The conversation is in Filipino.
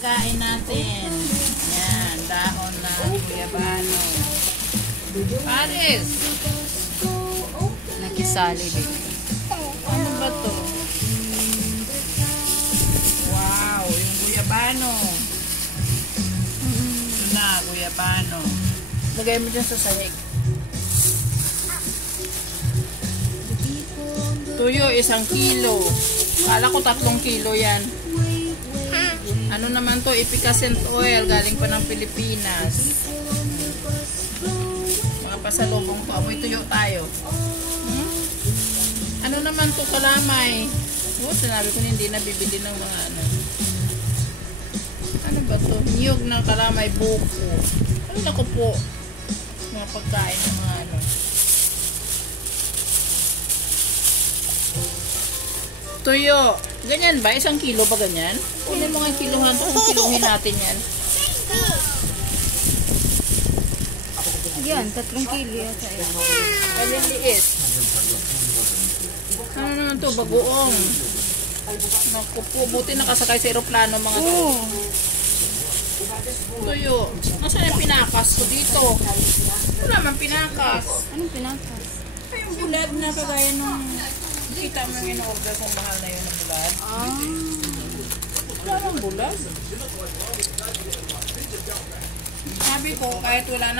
Kain natin. Yan, dahon ng guyabano. Paris! Nakisali din. Ano ba to? Wow, yung guyabano. Ito na, guyabano. Lagay mo dyan sa sahig. Tuyo, 1 kilo. Kala ko 3 kilo yan. Ano naman to? Efficacent oil. Galing pa ng Pilipinas. Mga pasalubong to. Amoy tuyo tayo. Ano naman to? Kalamay. Oh, sinabi ko hindi na bibili ng mga ano. Ano ba to? Niyog ng kalamay. Buko. Ano na ko po? Mga pagkain ng mga ano. Tuyo. Ganyan ba? 1 kilo ba ganyan? Kunin mo nga kilohan. Kung kilohin natin yan. Yan, 3 kilo yata yan. Kaliliit. Ano naman to? Bagoong. Naku po. Buti nakasakay sa aeroplano mga to. Tuyo. Nasaan yung pinakas ko dito? Wala man pinakas. Anong pinakas? Ay, yung bulad na kagaya nung kita mo yung in-order kung mahal na yun ang bulad. Wala nang bulad. Sabi ko, kahit wala nang